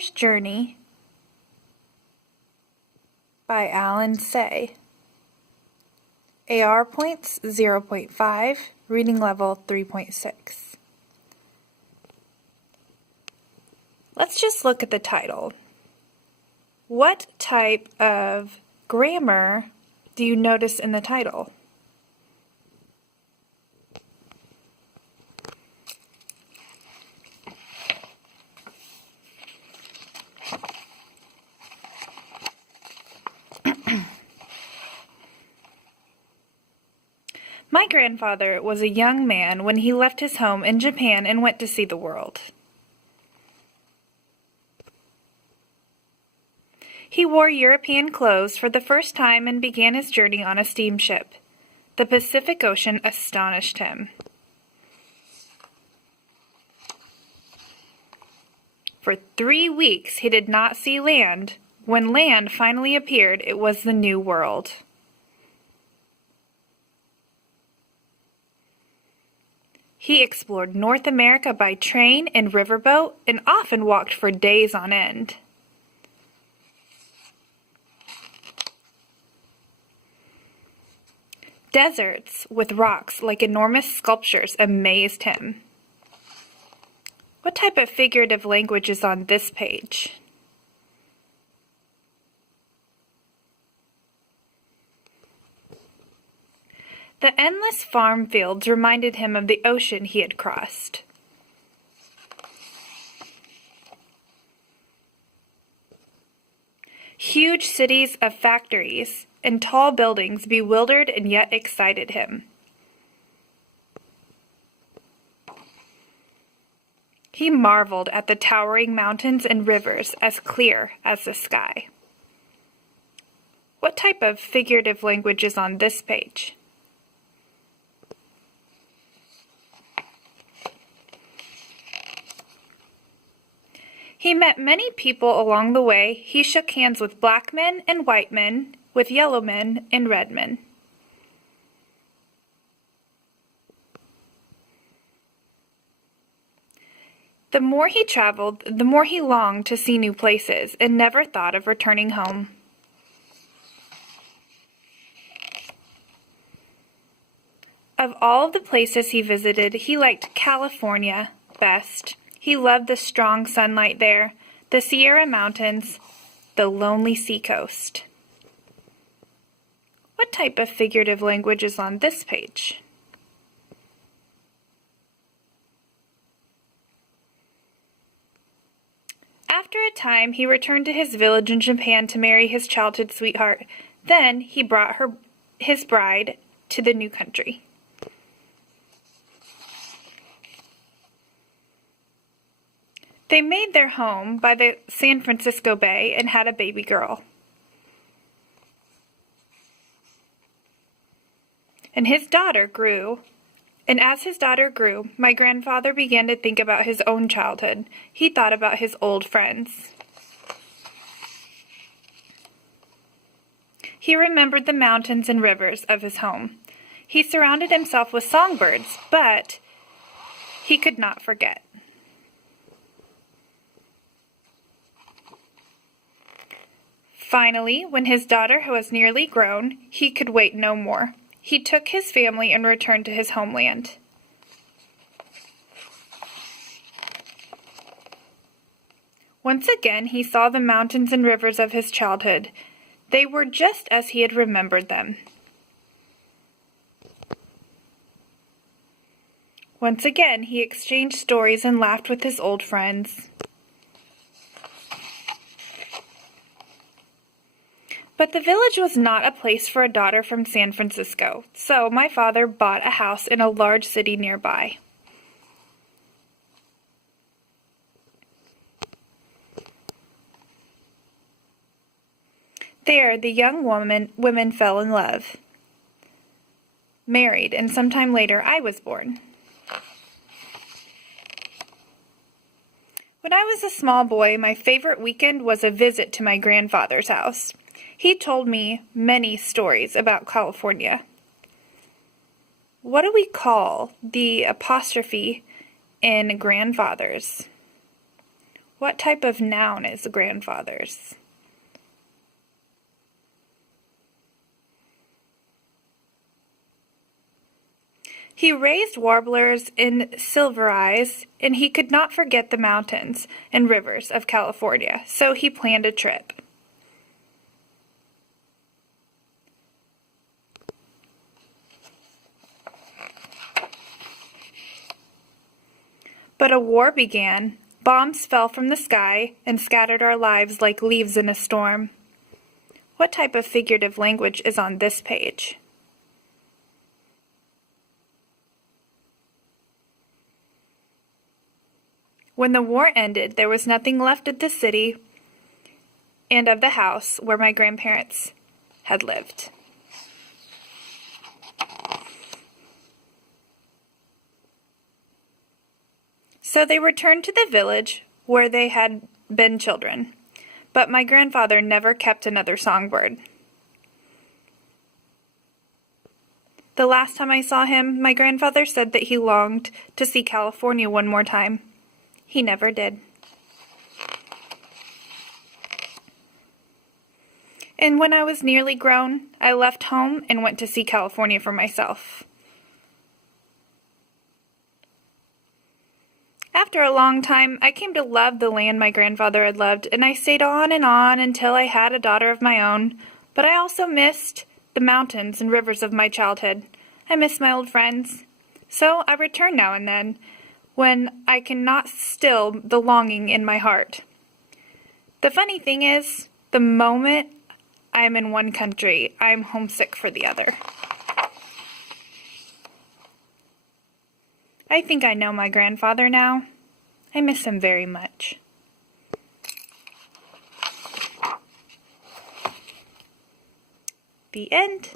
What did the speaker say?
Grandfather's Journey by Alan Say. AR points 0.5, reading level 3.6. Let's just look at the title. What type of grammar do you notice in the title? My grandfather was a young man when he left his home in Japan and went to see the world. He wore European clothes for the first time and began his journey on a steamship. The Pacific Ocean astonished him. For 3 weeks he did not see land. When land finally appeared, it was the New World. He explored North America by train and riverboat and often walked for days on end. Deserts with rocks like enormous sculptures amazed him. What type of figurative language is on this page? The endless farm fields reminded him of the ocean he had crossed. Huge cities of factories and tall buildings bewildered and yet excited him. He marveled at the towering mountains and rivers as clear as the sky. What type of figurative language is on this page? He met many people along the way. He shook hands with black men and white men, with yellow men and red men. The more he traveled, the more he longed to see new places and never thought of returning home. Of all of the places he visited, he liked California best. He loved the strong sunlight there, the Sierra Mountains, the lonely seacoast. What type of figurative language is on this page? After a time, he returned to his village in Japan to marry his childhood sweetheart. Then he brought his bride to the new country. They made their home by the San Francisco Bay and had a baby girl. And as his daughter grew, my grandfather began to think about his own childhood. He thought about his old friends. He remembered the mountains and rivers of his home. He surrounded himself with songbirds, but he could not forget. Finally, when his daughter was nearly grown, he could wait no more. He took his family and returned to his homeland. Once again, he saw the mountains and rivers of his childhood. They were just as he had remembered them. Once again, he exchanged stories and laughed with his old friends. But the village was not a place for a daughter from San Francisco, so my father bought a house in a large city nearby. There, the young women fell in love, married, and sometime later I was born. When I was a small boy, my favorite weekend was a visit to my grandfather's house. He told me many stories about California. What do we call the apostrophe in grandfathers? What type of noun is grandfather's? He raised warblers in Silverise, and he could not forget the mountains and rivers of California, so he planned a trip. But a war began. Bombs fell from the sky and scattered our lives like leaves in a storm. What type of figurative language is on this page? When the war ended, there was nothing left of the city and of the house where my grandparents had lived. So they returned to the village where they had been children, but my grandfather never kept another songbird. The last time I saw him, my grandfather said that he longed to see California one more time. He never did. And when I was nearly grown, I left home and went to see California for myself. After a long time, I came to love the land my grandfather had loved, and I stayed on until I had a daughter of my own. But I also missed the mountains and rivers of my childhood. I miss my old friends. So I return now and then, when I cannot still the longing in my heart. The funny thing is, the moment I am in one country, I am homesick for the other. I think I know my grandfather now. I miss him very much. The end.